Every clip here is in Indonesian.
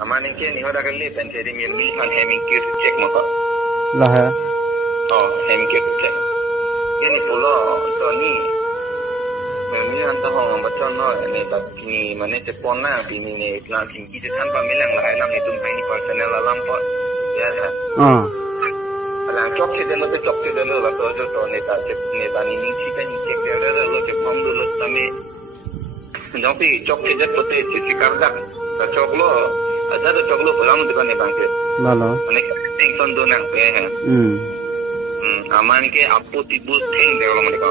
Amanin ke ni hoda kali pen jadi mi kan heming ke cek maka lah है heming ke cek ini pulo to ni mi anta ho macam no ni tak ni mana cepon na bini ni kelas tinggi je tanpa milang lah alam itu ini personal alam pot ya alang cok ke dulu lah to ni tak cek ni tani ni sih ni cek dia lo cek pom dulu tami jadi cok ke jet pote sisi kardak cok lo ada tu cok lo pulang tu kan ni bangke lalu Ani ting ton do nang pe hai. Aman ke apu tibus ting de lo mereka.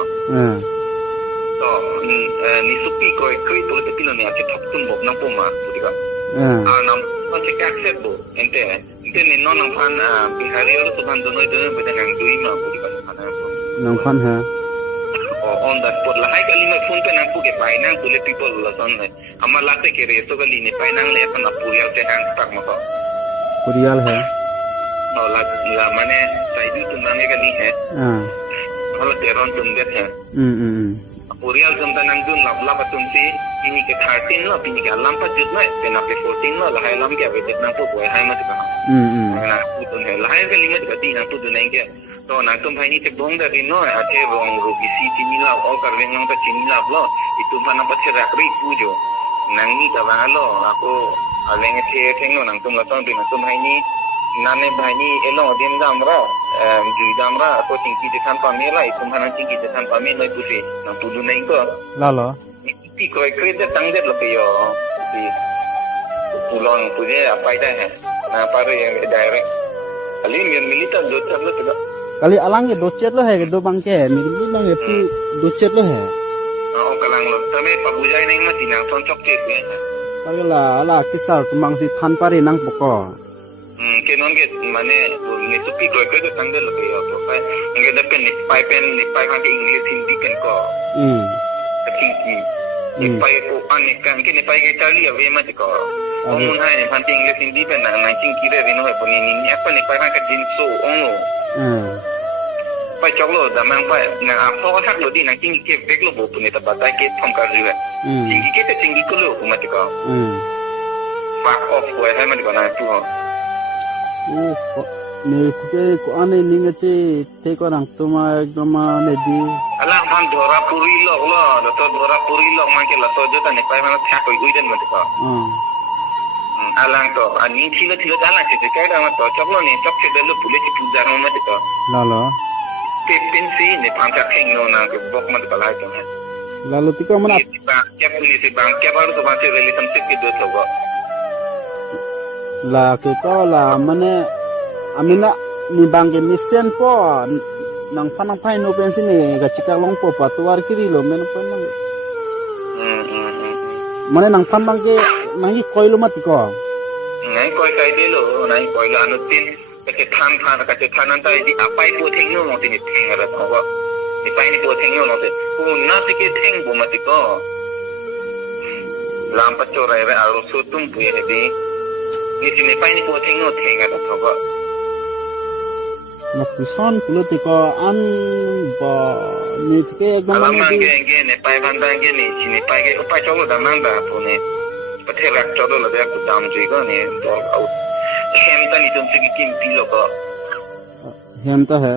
So ni supi ko koi tu te pilo ni ate thap tum bok nang poma mereka. Nam ko che accept bo ente ni non nang phan bihari lo tu phan donoi de be nang dui ma mereka kana. nang phan है On that pot la hai kali me phone pe nang pu ke pai nang tu le people la son hai. Amar late ke re so kali ni pai nang le kan apu ya te hang tak ma ko. कुरियाल है और ला माने साइड तुम नाने का नहीं है मतलब तेरह तुम देते हैं पुरियाल तुम तो नंदुन लाभला तुम सी इन्हीं के 13 ला इन्हीं के अल्लाह पर जुट में पेना पे 14 ला लहाई लाम क्या बेटे ना पुप है मत कहा ना पुतुन है लहाई के लिमिट गति ना पुतुन नहीं के तो ना तुम भाई नी ते बोंग दे नो आते बोंग रुपी सी चीनी ला और कर वेंग तो चीनी ला लो itu mana pasti rakri pujo nang ni ka bangalo ako alenge the thengno nang tum la tong bin tum hai ni nane bhai ni elo din damra jui damra ko tingki de than pa me lai tum hanan tingki de than pa me noi pusi nang pudu nai ko lalu pi ko kre de tang de lo ke yo di pulong puje apa ida hai na pare yang direct ali milita do chalo to kali alang ke docet lo है दो bang के मिली bang itu docet lo है oh kalang lo tame pabujai nai ma tinang ton chok te pe kali lah ala kisar tumang si than pari nang poko ke non ke mane ni supi ko ke de tang de lo ke yo to kai nge de pen ni pai ha ke english hindi pen ko thinki ni pai ko ane kan ke ni pai ke chali ave ma ko omun hai ni phan english hindi pen na na thinki re no he poni ni apa ni pai ha ke din so ono pai chok lo da mang pai na a so hak lo di na thinki ke bek lo bo puni ta batai ke thom ka ju hai thinki ke te thinki ko lo ma ko fuck off ko hai ma ko na tu ho ni kuke ko ane ninga che te ko rang tuma ekdama ne di alang phan dhora puri lok lo to dhora puri lok ma ke la to jota ne pai ma thak ko uiden ma ko alang to ani thilo dala che kai da ma to chok lo ni chok che de lo pule chi puja ro ma to lalu pe pinsi ne phan ta kheng no na ke bok ma ko lai to hai lalu tiko mana क्या police bank क्या बार तो बात रिलेशनशिप की दो लोगों lah kita lah mana amina ni bang ke misen po nang panang pai no pensi ni ga chika long po patuar kiri lo men po nang mana nang pan bang ke nang ki koi lo mati ko नहीं कोई कह दे लो नहीं कोई ला अनुतिन के थान अंतर यदि अपाई पो थेंगो नोते नि थेंग र तो नि पाई नि पो थेंगो नोते को न के थेंग बो मति को लाम पचो रे आरो सो तुम पुए हेदी ni sini pai ni po thengno thenga ta thoba na kusan kulo te ko an ba ni ke ekdam alam nge ne pai banda nge ni sini pai ke upai cholo da manda po ne pathe rak cholo la da ku dam ji ko ne dol out hem ta ni tum se ki kim pilo ko hem ta hai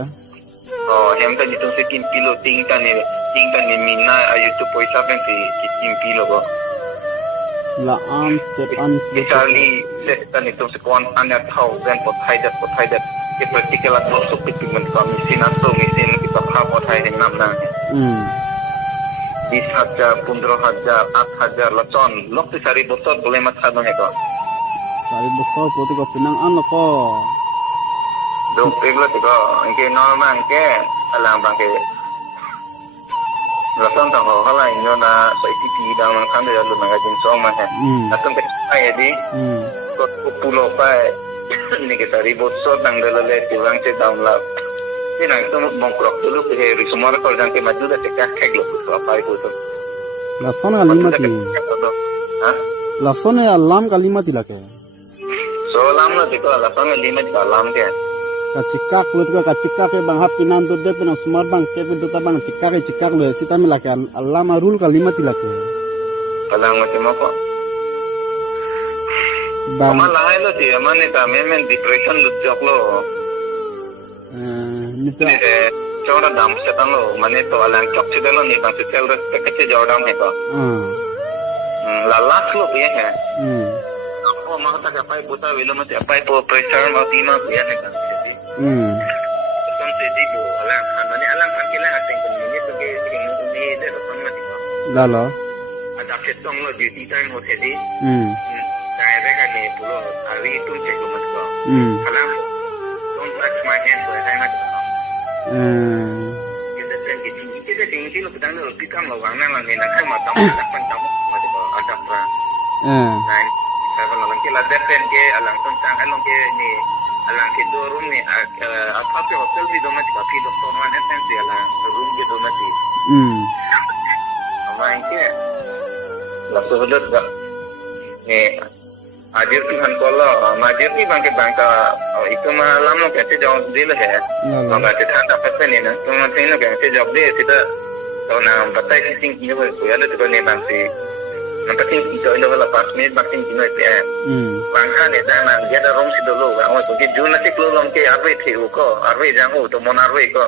hem ta ni tum se kim pilo ting ta ni minna ayu tu poisa pen se ki kim pilo ko la am step an Charlie set itu sekuan anda tahu dan pothai dat ke particular masuk pitiman kami mesin atau mesin kita apa pothai dengan nama 20,000 15,000 8,000 lacon lok tu sari botol boleh macam mana ko sari botol poti ko pinang an ko dong peglo tu ko ke normal ke alang bang ke lacon tak ho hala ino na PTP dalam kan dia lu magazin song mah atum ke ai di ko pulo pa ni ke sari botol tanggal le tulang se download ni nang tu mongkrok dulu ke risumar ko jang ke maju da te ka kheglo ko apa itu tu la sona kalimati la sona alam kalimati la ke so lam na diko la sona limit ka lam ke kacikak lu juga kacikak ke bang hapinan tu de pena sumar bang ke pintu tabang cikak lu sita milake alam arul kalimat ilake alang macam apa bang Malahay lo si amane ta men depression lu chok lo. nito Chora dam setan lo mane to alang chok chide lo ni bang social respect ke jodam he ko. La las lo ye he. Apo ma ta ka pai puta velo ma pai po pressure ma tima ye he kan. Son se di bo alang kan mane alang kan kila ating kan ni to ke sing ni de to ma ti ko. lalo Ada setong lo duty time ho the di. Saya reka ni pulo hari tu cek lo mas ko. Alang don't touch my hand so saya nak. Kita kan kita tinggi lo pedang lo pikam lo wang nang ni nak ma tam nak pan tam ma ti ko ada pra. Nah, saya lo lang kila defen ke alang ton tang along ke ni alang ke do room ni apa ke hotel di do ma ti ka pi doktor man enten si alang room ke do ma ti. Amain ke. Lalu sudah tak. Ajar Tuhan kalau majer ni bangke bangka itu malam lo कैसे जॉब दिल है मगर kita dapat ni na तो मतलब ino कैसे जॉब दे kita तो ना पता है किसी की वो कोई अलग तो नहीं bangsi nampak sih itu ino kalau pas minit bangsi kino itu ya bangka ni dah nang dia dah rong si dulu kan oh so kita juna sih kalau lom ke arway thiu ko arway jangan to mon arway ko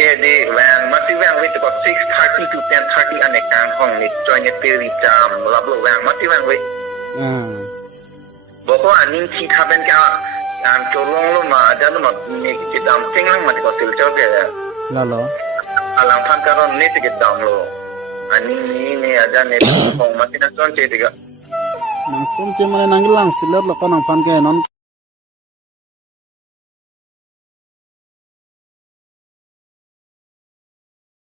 ke di wang masih wang wait ko 6:30 to 10:30 ane kang hong ni join ni peri jam lablo wang masih wang wait Boko aning si thaben ka am cholong lo ma jan ma ni ki dam ting lang ma ko sil chob ya lalo alang phan karon ni ti dam lo ani ni ajan ni hong ma tin son che ti ga nang tum che mane nang lang silat lo ko nang pan ke non